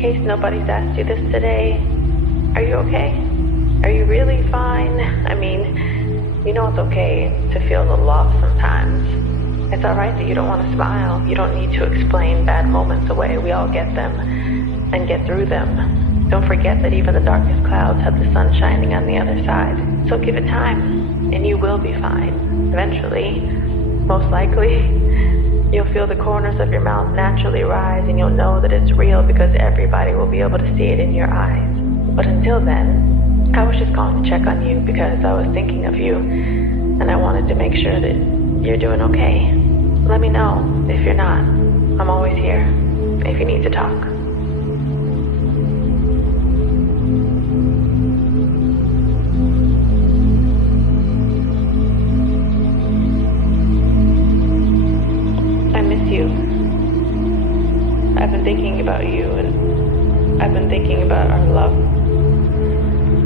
case nobody's asked you this today, are you okay? Are you really fine? I mean, you know it's okay to feel a little off sometimes. It's alright that you don't want to smile. You don't need to explain bad moments away. We all get them and get through them. Don't forget that even the darkest clouds have the sun shining on the other side. So give it time, and you will be fine. Eventually, most likely, you'll feel the corners of your mouth naturally rise, and you'll know that it's real because everybody will be able to see it in your eyes. But until then, I was just calling to check on you because I was thinking of you, and I wanted to make sure that you're doing okay. Let me know if you're not. I'm always here if you need to talk. I miss you. I've been thinking about you, and I've been thinking about our love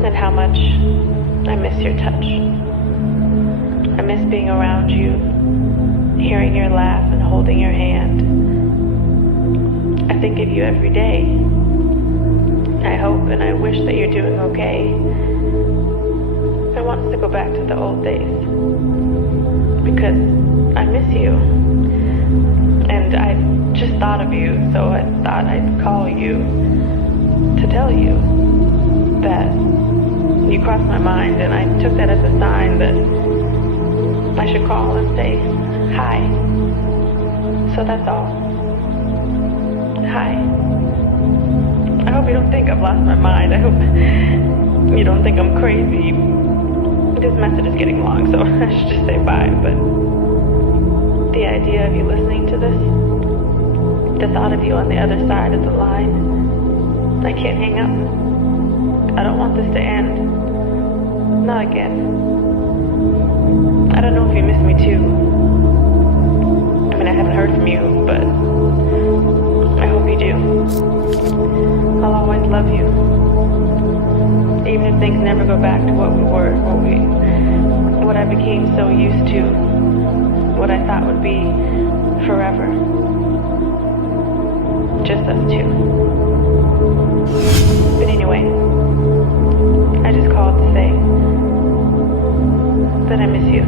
and how much I miss your touch. I miss being around you, hearing your laugh and holding your hand. I think of you every day. I hope and I wish that you're doing okay. I want us to go back to the old days because I miss you. And I just thought of you, so I thought I'd call you to tell you that you crossed my mind, and I took that as a sign that I should call and say hi. So that's all. Hi. I hope you don't think I've lost my mind. I hope you don't think I'm crazy. This message is getting long, so I should just say bye. But the idea of you listening to this, the thought of you on the other side of the line, I can't hang up. I don't want this to end. Not again. I don't know if you miss me too. I mean, I haven't heard from you, but I hope you do. I'll always love you. Even if things never go back to what we were, what I became so used to, what I thought would be forever. Just us two. But anyway, I just called to say that I miss you.